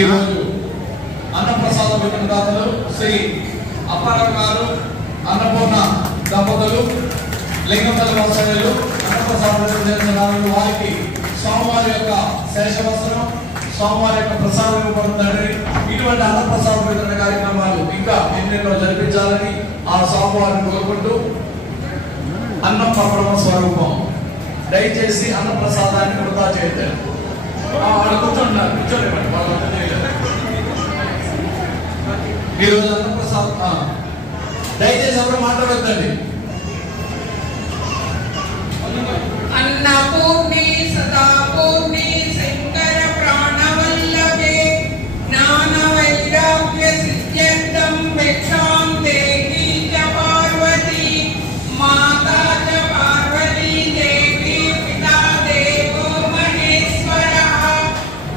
ఈరోజు అన్నప్రసాద వితరణదాతలు శ్రీ అప్పారావు గారు, అన్నపూర్ణ దంపతులు, లింగంపల్లి వాసవ్యులు అన్నప్రసాద వితరణ వారికి స్వామివారి యొక్క శేషవస్త్రం, స్వామివారి యొక్క ప్రసాదం ఇవ్వబడుతుందండి. ఇటువంటి అన్నప్రసాద వితరణ కార్యక్రమాలు ఇంకా ఎన్నెన్నో జరిపించాలని ఆ స్వామివారిని కోరుకుంటూ, అన్నం పరమ స్వరూపం, దయచేసి అన్నప్రసాదాన్ని వృధా చేయలేదు. వాళ్ళు కూర్చుంటారు, కూర్చోలేమండి. ఈరోజు అన్నప్రసాదం దయచేసి ఎవరు మాట్లాడొద్దండి. అన్నపూర్ణి సదాపూర్ణి శంకర ప్రాణవల్లభే జ్ఞాన వైరాగ్య సిద్ధ్యర్థం భిక్షాం దేహి చ పార్వతి మాతా చ పార్వతీ దేవి పితా దేవో మహేశ్వరః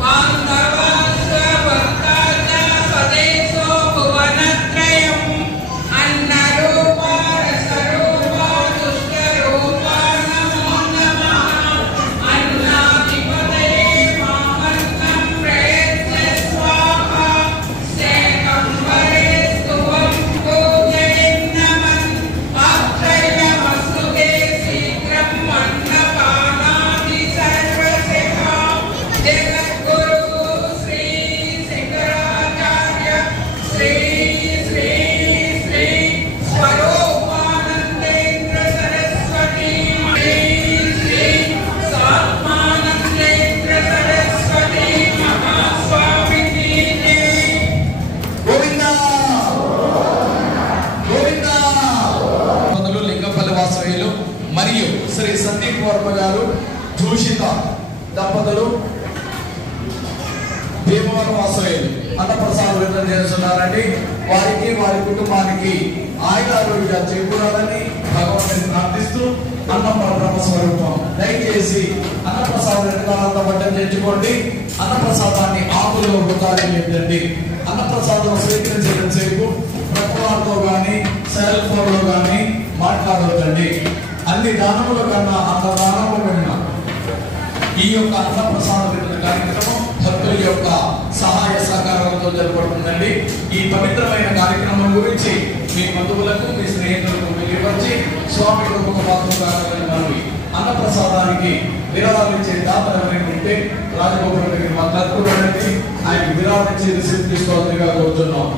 బాంధవాశ్చ భర్తా చ స్వదేశో భువనత్రయం అన్నరూపా రసరూపా దుష్టరూపా నమో నమః అన్నాధిపతయే మామర్తం ప్రయత్న స్వాహా శేకంబరే స్తువం పూజయన్నమన్ అత్రైవమస్తుతే శీఘ్రం అన్నపానాది సర్వశిఖా జగద్గురు శ్రీ శంకరాచార్య శ్రీ శ్రీ శ్రీ స్వరూపానందేంద్ర సరస్వతి శ్రీ శ్రీ సాత్మానందేంద్ర సరస్వతి మహాస్వామికి జై. గోవింద గోవింద. మొదలు లింగంపల్లి వాసవ్యులు మరియు శ్రీ సందీప్ వర్మ గారు, దూషిత దంపతులు, భీమవరం వాసవ్యులు అన్నప్రసాద వితరణ చేస్తున్నారండి. వారికి వారి కుటుంబానికి ఆయురారోగ్యాలు చేకూరాలని భగవంతుని ప్రార్థిస్తూ, అన్నం పరబ్రహ్మ స్వరూపం, దయచేసి అన్నప్రసాద వితరణంతా పట్టం చేర్చుకోండి. అన్నప్రసాదాన్ని ఆకుల్లో వృతాలు లేదండి. అన్నప్రసాదం స్వీకరించడం సేపు ప్రతివారితో కానీ సెల్ ఫోన్ లో కానీ మాట్లాడవద్దండి. అన్ని దానముల కన్నా అన్నదానము కన్నా ఈ యొక్క అన్నప్రసాద వితరణ కార్యక్రమం భక్తుల యొక్క సహాయ సహకారాలతో జరపడుతుందండి. ఈ పవిత్రమైన కార్యక్రమం గురించి మీ బంధువులకు, మీ స్నేహితులకు తెలియపరిచి స్వామి కృపకు పాత్రలు కావాలని మనవి. అన్నప్రసాదానికి విరాళాలు ఇచ్చే దాతలు ఎవరైనా ఉంటే రాజగోపురం దగ్గర మాట్లాడుకోవడానికి ఆయన విరాళం ఇచ్చి రిసీవ్ తీసుకోవాలని కోరుతున్నాం.